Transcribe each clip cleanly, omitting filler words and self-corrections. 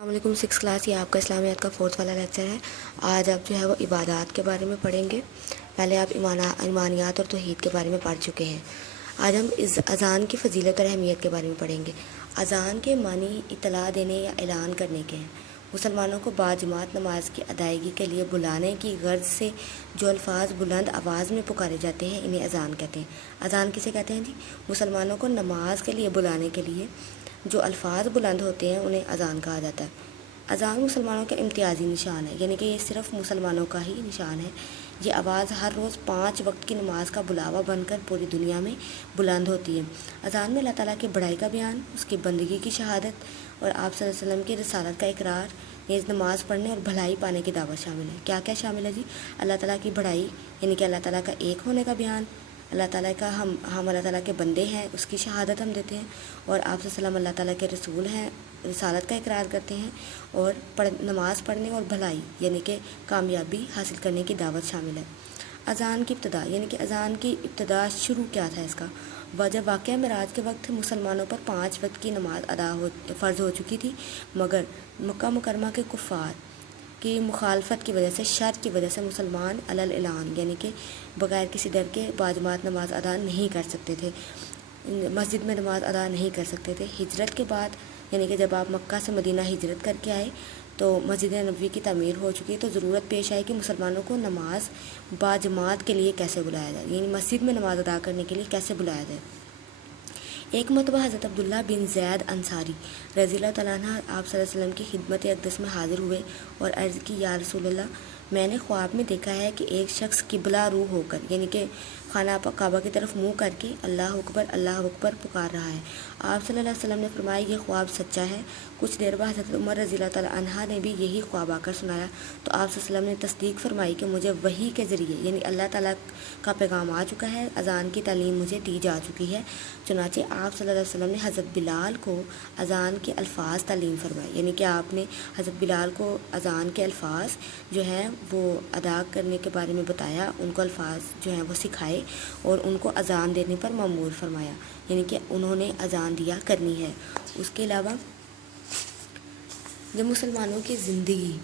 السلام علیکم۔ 6 کلاس، یہ آپ کا اسلامیات کا 4 والا لیکچر ہے۔ آج آپ جو ہے وہ عبادات کے بارے میں پڑھیں گے۔ پہلے آپ ایمانیات اور توحید کے بارے میں پڑھ چکے ہیں۔ آج ہم اذان کی فضیلت اور اہمیت کے بارے میں پڑھیں گے۔ اذان کے معنی اطلاع دینے یا اعلان کرنے کے ہیں۔ مسلمانوں کو باجماعت نماز کی ادائیگی کے لیے بلانے کی غرض سے جو الفاظ بلند آواز میں پکارے جاتے ہیں انہیں اذان کہتے ہیں۔ اذان کسے کہتے ہیں جی؟ مسلمانوں کو نماز کے لیے بلانے کے لیے جو الفاظ بلند ہوتے ہیں انہیں اذان کہا جاتا ہے۔ اذان مسلمانوں کا امتیازی نشان ہے، یعنی کہ یہ صرف مسلمانوں کا ہی نشان ہے۔ یہ آواز ہر روز 5 وقت کی نماز کا بلاوا بن کر پوری دنیا میں بلند ہوتی ہے۔ اذان میں اللہ تعالیٰ کی بڑائی کا بیان، اس کی بندگی کی شہادت اور آپ صلی اللہ علیہ وسلم کی رسالت کا اقرار، نیز نماز پڑھنے اور بھلائی پانے کی دعوت شامل ہے۔ کیا کیا شامل ہے جی؟ اللہ تعالیٰ کی بڑائی، یعنی کہ اللہ تعالیٰ کا ایک ہونے کا بیان، اللہ تعالیٰ کا ہم اللہ تعالیٰ کے بندے ہیں، اس کی شہادت ہم دیتے ہیں، اور آپ صلی اللہ علیہ وسلم اللہ تعالیٰ کے رسول ہیں، رسالت کا اقرار کرتے ہیں، اور نماز پڑھنے اور بھلائی یعنی کہ کامیابی حاصل کرنے کی دعوت شامل ہے۔ اذان کی ابتدا، یعنی کہ اذان کی ابتدا شروع کیا تھا اس کا؟ جب واقعہ معراج کے وقت مسلمانوں پر 5 وقت کی نماز فرض ہو چکی تھی، مگر مکہ مکرمہ کے کفار کی مخالفت کی وجہ سے، شر کی وجہ سے مسلمان علی الاعلان یعنی کہ بغیر کسی ڈر کے باجماعت نماز ادا نہیں کر سکتے تھے، مسجد میں نماز ادا نہیں کر سکتے تھے۔ ہجرت کے بعد، یعنی کہ جب آپ مکہ سے مدینہ ہجرت کر کے آئے تو مسجد نبوی کی تعمیر ہو چکی، تو ضرورت پیش آئی کہ مسلمانوں کو نماز باجماعت کے لیے کیسے بلایا جائے، یعنی مسجد میں نماز ادا کرنے کے لیے کیسے بلایا جائے۔ ایک مرتبہ حضرت عبداللہ بن زید انصاری رضی اللہ تعالیٰ عنہ آپ صلی اللہ علیہ وسلم کی خدمت اقدس میں حاضر ہوئے اور عرض کی، یا رسول اللہ، میں نے خواب میں دیکھا ہے کہ ایک شخص قبلہ رو ہو کر، یعنی کہ خانہ کعبہ کی طرف منہ کر کے اللہ اکبر پکار رہا ہے۔ آپ صلی اللہ علیہ وسلم نے فرمایا، یہ خواب سچا ہے۔ کچھ دیر بعد حضرت عمر رضی اللہ تعالیٰ عنہ نے بھی یہی خواب آ کر سنایا، تو آپ صلی اللہ علیہ وسلم نے تصدیق فرمائی کہ مجھے وحی کے ذریعے، یعنی اللہ تعالیٰ کا پیغام آ چکا ہے، اذان کی تعلیم مجھے دی جا چکی ہے۔ چنانچہ آپ صلی اللہ علیہ وسلم نے حضرت بلال کو اذان کے الفاظ تعلیم فرمائے، یعنی کہ آپ نے حضرت بلال کو اذان کے الفاظ جو ہیں وہ ادا کرنے کے بارے میں بتایا، ان کو الفاظ جو ہیں وہ سکھائے اور ان کو اذان دینے پر مأمور فرمایا، یعنی کہ انہوں نے اذان دیا کرنی ہے۔ اس کے علاوہ جب مسلمانوں کی زندگی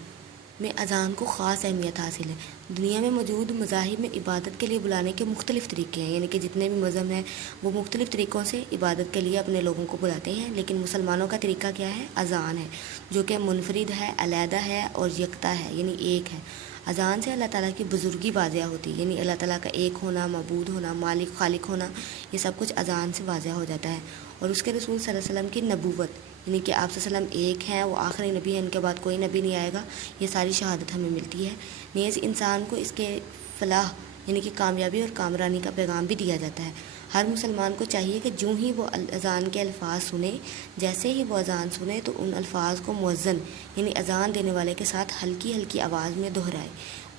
میں اذان کو خاص اہمیت حاصل ہے۔ دنیا میں موجود مذاہب میں عبادت کے لیے بلانے کے مختلف طریقے ہیں، یعنی کہ جتنے بھی مذہب ہیں وہ مختلف طریقوں سے عبادت کے لیے اپنے لوگوں کو بلاتے ہیں، لیکن مسلمانوں کا طریقہ کیا ہے؟ اذان ہے، جو کہ منفرد ہے، علیحدہ ہے اور یکتا ہے، یعنی ایک ہے۔ اذان سے اللہ تعالیٰ کی بزرگی واضح ہوتی ہے، یعنی اللہ تعالیٰ کا ایک ہونا، معبود ہونا، مالک خالق ہونا، یہ سب کچھ اذان سے واضح ہو جاتا ہے۔ اور اس کے رسول صلی اللہ علیہ وسلم کی نبوت، یعنی کہ آپ صلی اللہ علیہ وسلم ایک ہیں، وہ آخری نبی ہیں، ان کے بعد کوئی نبی نہیں آئے گا، یہ ساری شہادت ہمیں ملتی ہے۔ نیز انسان کو اس کے فلاح یعنی کہ کامیابی اور کامرانی کا پیغام بھی دیا جاتا ہے۔ ہر مسلمان کو چاہیے کہ جو ہی وہ اذان کے الفاظ سنے، جیسے ہی وہ اذان سنے تو ان الفاظ کو مؤذن یعنی اذان دینے والے کے ساتھ ہلکی ہلکی آواز میں دہرائے۔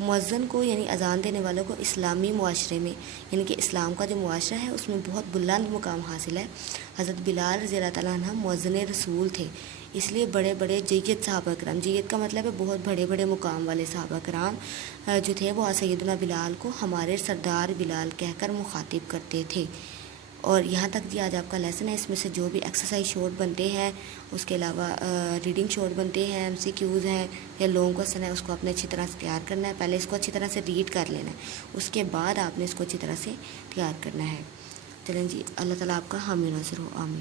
مؤذن کو یعنی اذان دینے والوں کو اسلامی معاشرے میں، یعنی کہ اسلام کا جو معاشرہ ہے اس میں بہت بلند مقام حاصل ہے۔ حضرت بلال رضی اللہ تعالیٰ عنہ مؤذن رسول تھے، اس لیے بڑے بڑے جید صحابہ کرام، جید کا مطلب ہے بہت بڑے بڑے مقام والے صحابہ کرام جو تھے، وہ سیدنا بلال کو ہمارے سردار بلال کہہ کر مخاطب کرتے تھے۔ اور یہاں تک جی آج آپ کا لیسن ہے۔ اس میں سے جو بھی ایکسرسائز شارٹ بنتے ہیں، اس کے علاوہ ریڈنگ شارٹ بنتے ہیں، MCQs ہیں یا لانگ کوسچن ہے، اس کو آپ نے اچھی طرح سے تیار کرنا ہے۔ پہلے اس کو اچھی طرح سے ریڈ کر لینا ہے، اس کے بعد آپ نے اس کو اچھی طرح سے تیار کرنا ہے۔ چلیں جی، اللہ تعالیٰ آپ کا حامی ناصر ہو، آمین۔